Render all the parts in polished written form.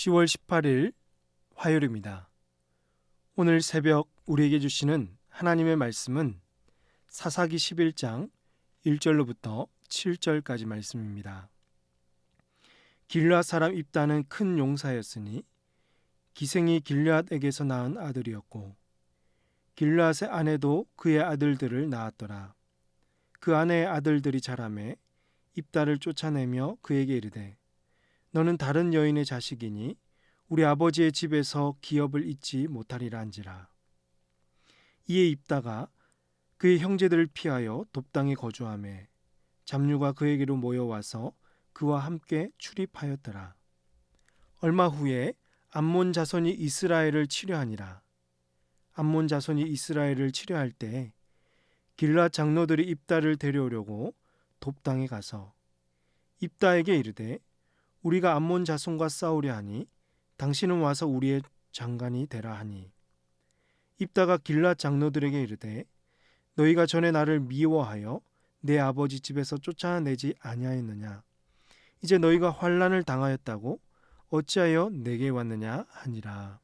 10월 18일 화요일입니다. 오늘 새벽 우리에게 주시는 하나님의 말씀은 사사기 11장 1절로부터 7절까지 말씀입니다. 길르앗 사람 입다는 큰 용사였으니 기생이 길르앗에게서 낳은 아들이었고 길르앗의 아내도 그의 아들들을 낳았더라. 그 아내의 아들들이 자라매 입다를 쫓아내며 그에게 이르되 너는 다른 여인의 자식이니 우리 아버지의 집에서 기업을 잊지 못하리라 한지라. 이에 입다가 그의 형제들을 피하여 돕당에 거주하매 잡류가 그에게로 모여와서 그와 함께 출입하였더라. 얼마 후에 암몬 자손이 이스라엘을 치려하니라. 암몬 자손이 이스라엘을 치려할 때 길르앗 장로들이 입다를 데려오려고 돕당에 가서 입다에게 이르되 우리가 암몬 자손과 싸우려 하니 당신은 와서 우리의 장관이 되라 하니 입다가 길르앗 장로들에게 이르되 너희가 전에 나를 미워하여 내 아버지 집에서 쫓아내지 아니하였느냐. 이제 너희가 환난을 당하였다고 어찌하여 내게 왔느냐 하니라.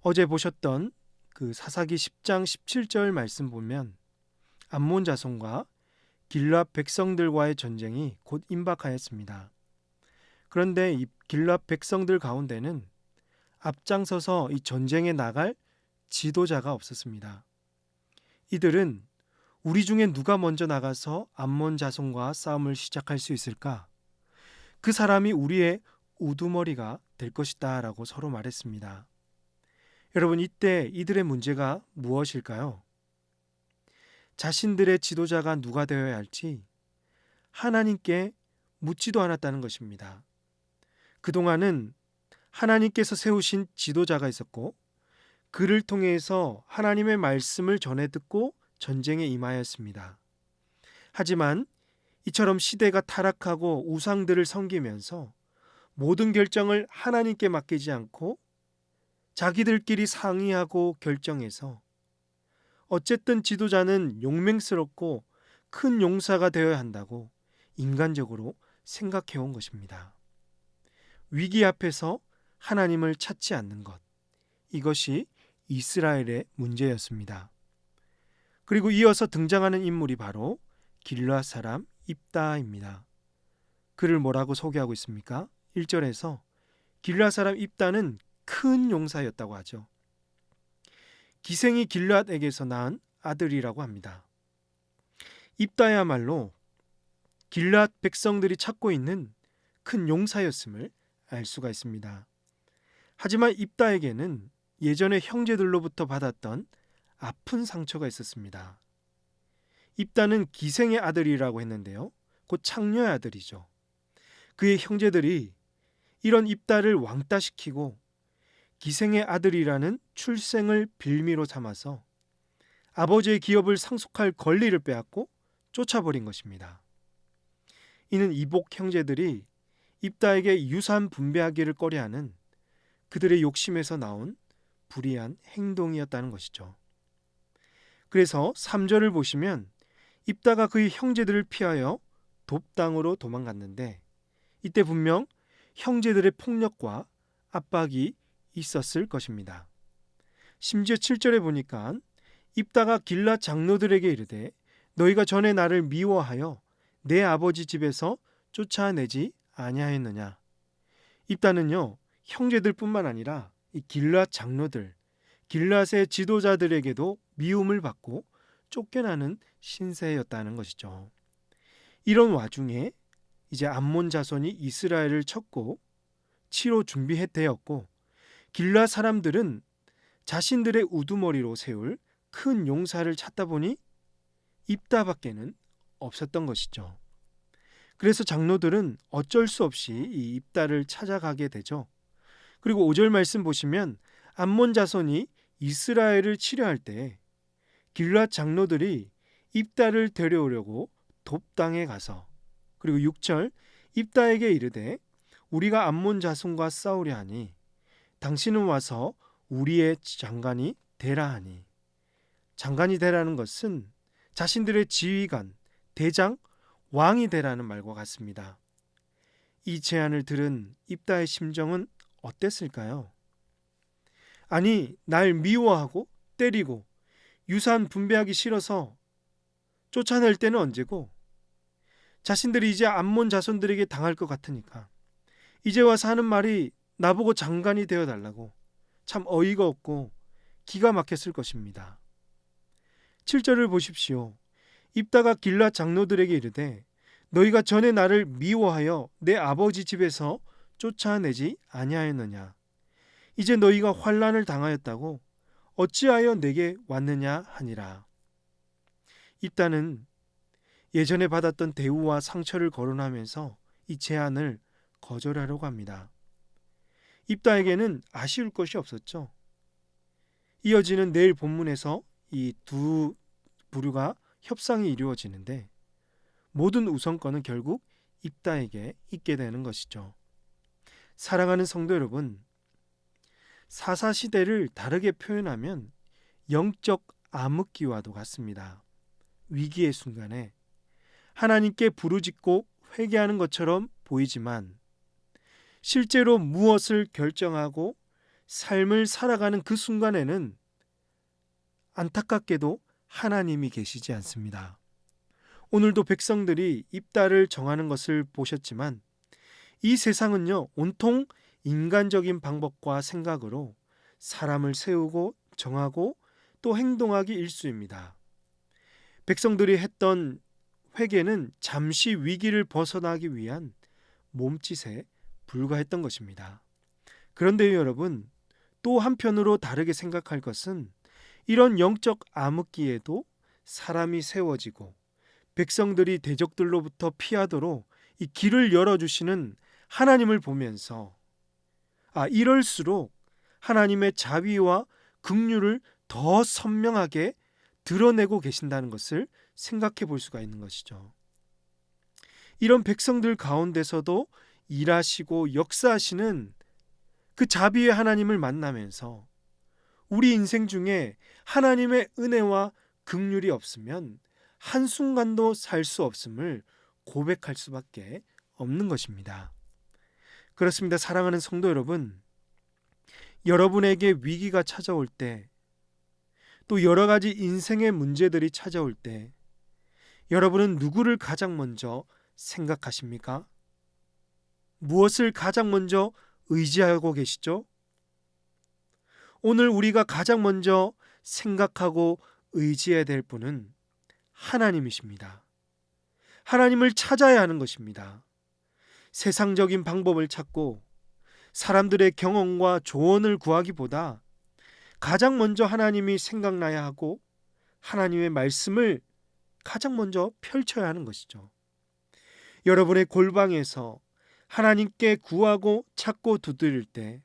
어제 보셨던 그 사사기 10장 17절 말씀 보면 암몬 자손과 길르앗 백성들과의 전쟁이 곧 임박하였습니다. 그런데 이 길르앗 백성들 가운데는 앞장서서 이 전쟁에 나갈 지도자가 없었습니다. 이들은 우리 중에 누가 먼저 나가서 암몬 자손과 싸움을 시작할 수 있을까? 그 사람이 우리의 우두머리가 될 것이다 라고 서로 말했습니다. 여러분, 이때 이들의 문제가 무엇일까요? 자신들의 지도자가 누가 되어야 할지 하나님께 묻지도 않았다는 것입니다. 그동안은 하나님께서 세우신 지도자가 있었고 그를 통해서 하나님의 말씀을 전해 듣고 전쟁에 임하였습니다. 하지만 이처럼 시대가 타락하고 우상들을 섬기면서 모든 결정을 하나님께 맡기지 않고 자기들끼리 상의하고 결정해서 어쨌든 지도자는 용맹스럽고 큰 용사가 되어야 한다고 인간적으로 생각해온 것입니다. 위기 앞에서 하나님을 찾지 않는 것, 이것이 이스라엘의 문제였습니다. 그리고 이어서 등장하는 인물이 바로 길르앗 사람 입다입니다. 그를 뭐라고 소개하고 있습니까? 1절에서 길르앗 사람 입다는 큰 용사였다고 하죠. 기생이 길르앗에게서 낳은 아들이라고 합니다. 입다야말로 길르앗 백성들이 찾고 있는 큰 용사였음을 알 수가 있습니다. 하지만 입다에게는 예전에 형제들로부터 받았던 아픈 상처가 있었습니다. 입다는 기생의 아들이라고 했는데요, 곧 창녀의 아들이죠. 그의 형제들이 이런 입다를 왕따시키고 기생의 아들이라는 출생을 빌미로 삼아서 아버지의 기업을 상속할 권리를 빼앗고 쫓아버린 것입니다. 이는 이복 형제들이 입다에게 유산 분배하기를 꺼려하는 그들의 욕심에서 나온 불의한 행동이었다는 것이죠. 그래서 3절을 보시면 입다가 그의 형제들을 피하여 돕당으로 도망갔는데 이때 분명 형제들의 폭력과 압박이 있었을 것입니다. 심지어 7절에 보니까 입다가 길르앗 장로들에게 이르되 너희가 전에 나를 미워하여 내 아버지 집에서 쫓아내지 아니하였느냐. 입다는요, 형제들뿐만 아니라 이 길르앗 장로들, 길르앗의 지도자들에게도 미움을 받고 쫓겨나는 신세였다는 것이죠. 이런 와중에 이제 암몬 자손이 이스라엘을 쳤고 치로 준비되었고 길르앗 사람들은 자신들의 우두머리로 세울 큰 용사를 찾다 보니 입다밖에는 없었던 것이죠. 그래서 장로들은 어쩔 수 없이 이 입다를 찾아가게 되죠. 그리고 5절 말씀 보시면 암몬 자손이 이스라엘을 치려할 때 길르앗 장로들이 입다를 데려오려고 돕당에 가서, 그리고 6절 입다에게 이르되 우리가 암몬 자손과 싸우려 하니 당신은 와서 우리의 장관이 되라 하니, 장관이 되라는 것은 자신들의 지휘관, 대장, 왕이 되라는 말과 같습니다. 이 제안을 들은 입다의 심정은 어땠을까요? 아니, 날 미워하고 때리고 유산 분배하기 싫어서 쫓아낼 때는 언제고, 자신들이 이제 암몬 자손들에게 당할 것 같으니까 이제 와서 하는 말이 나보고 장관이 되어 달라고, 참 어이가 없고 기가 막혔을 것입니다. 7절을 보십시오. 입다가 길앗 장로들에게 이르되 너희가 전에 나를 미워하여 내 아버지 집에서 쫓아내지 아니하였느냐? 이제 너희가 환난을 당하였다고 어찌하여 내게 왔느냐 하니라. 입다는 예전에 받았던 대우와 상처를 거론하면서 이 제안을 거절하려고 합니다. 입다에게는 아쉬울 것이 없었죠. 이어지는 내일 본문에서 이 두 부류가 협상이 이루어지는데 모든 우선권은 결국 입다에게 있게 되는 것이죠. 사랑하는 성도 여러분, 사사시대를 다르게 표현하면 영적 암흑기와도 같습니다. 위기의 순간에 하나님께 부르짖고 회개하는 것처럼 보이지만 실제로 무엇을 결정하고 삶을 살아가는 그 순간에는 안타깝게도 하나님이 계시지 않습니다. 오늘도 백성들이 입다를 정하는 것을 보셨지만 이 세상은요, 온통 인간적인 방법과 생각으로 사람을 세우고 정하고 또 행동하기 일쑤입니다. 백성들이 했던 회개는 잠시 위기를 벗어나기 위한 몸짓에 불과했던 것입니다. 그런데 여러분, 또 한편으로 다르게 생각할 것은 이런 영적 암흑기에도 사람이 세워지고 백성들이 대적들로부터 피하도록 이 길을 열어주시는 하나님을 보면서 이럴수록 하나님의 자비와 긍휼을 더 선명하게 드러내고 계신다는 것을 생각해 볼 수가 있는 것이죠. 이런 백성들 가운데서도 일하시고 역사하시는 그 자비의 하나님을 만나면서 우리 인생 중에 하나님의 은혜와 긍휼이 없으면 한순간도 살 수 없음을 고백할 수밖에 없는 것입니다. 그렇습니다. 사랑하는 성도 여러분, 여러분에게 위기가 찾아올 때, 또 여러 가지 인생의 문제들이 찾아올 때 여러분은 누구를 가장 먼저 생각하십니까? 무엇을 가장 먼저 의지하고 계시죠? 오늘 우리가 가장 먼저 생각하고 의지해야 될 분은 하나님이십니다. 하나님을 찾아야 하는 것입니다. 세상적인 방법을 찾고 사람들의 경험과 조언을 구하기보다 가장 먼저 하나님이 생각나야 하고 하나님의 말씀을 가장 먼저 펼쳐야 하는 것이죠. 여러분의 골방에서 하나님께 구하고 찾고 두드릴 때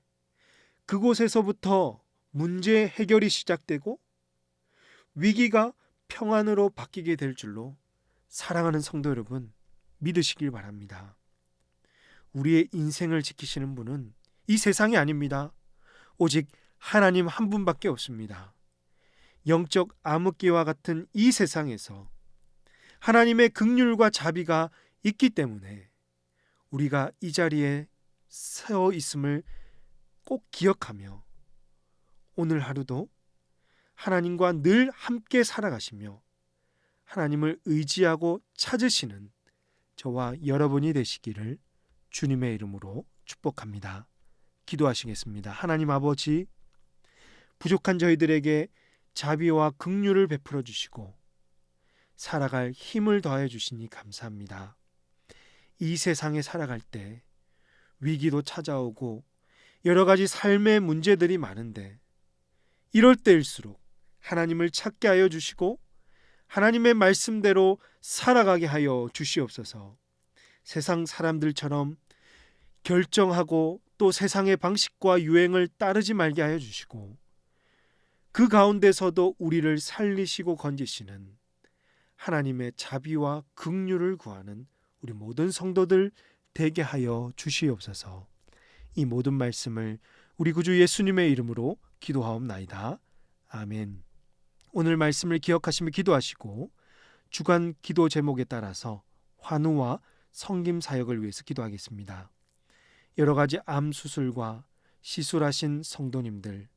그곳에서부터 문제 해결이 시작되고 위기가 평안으로 바뀌게 될 줄로 사랑하는 성도 여러분, 믿으시길 바랍니다. 우리의 인생을 지키시는 분은 이 세상이 아닙니다. 오직 하나님 한 분밖에 없습니다. 영적 암흑기와 같은 이 세상에서 하나님의 긍휼과 자비가 있기 때문에 우리가 이 자리에 서 있음을 꼭 기억하며 오늘 하루도 하나님과 늘 함께 살아가시며 하나님을 의지하고 찾으시는 저와 여러분이 되시기를 주님의 이름으로 축복합니다. 기도하시겠습니다. 하나님 아버지, 부족한 저희들에게 자비와 긍휼을 베풀어 주시고 살아갈 힘을 더해 주시니 감사합니다. 이 세상에 살아갈 때 위기도 찾아오고 여러 가지 삶의 문제들이 많은데 이럴 때일수록 하나님을 찾게 하여 주시고 하나님의 말씀대로 살아가게 하여 주시옵소서. 세상 사람들처럼 결정하고 또 세상의 방식과 유행을 따르지 말게 하여 주시고 그 가운데서도 우리를 살리시고 건지시는 하나님의 자비와 긍휼을 구하는 우리 모든 성도들 되게 하여 주시옵소서. 이 모든 말씀을 우리 구주 예수님의 이름으로 기도하옵나이다. 아멘. 오늘 말씀을 기억하시며 기도하시고 주간 기도 제목에 따라서 환우와 성김 사역을 위해서 기도하겠습니다. 여러 가지 암 수술과 시술하신 성도님들,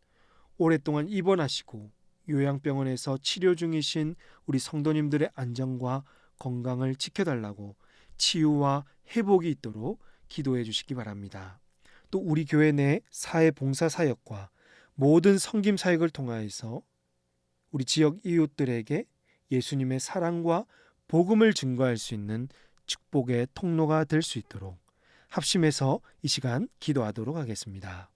오랫동안 입원하시고 요양병원에서 치료 중이신 우리 성도님들의 안전과 건강을 지켜달라고 치유와 회복이 있도록 기도해 주시기 바랍니다. 또 우리 교회 내 사회봉사 사역과 모든 성김 사역을 통하여서 우리 지역 이웃들에게 예수님의 사랑과 복음을 증거할 수 있는 축복의 통로가 될 수 있도록 합심해서 이 시간 기도하도록 하겠습니다.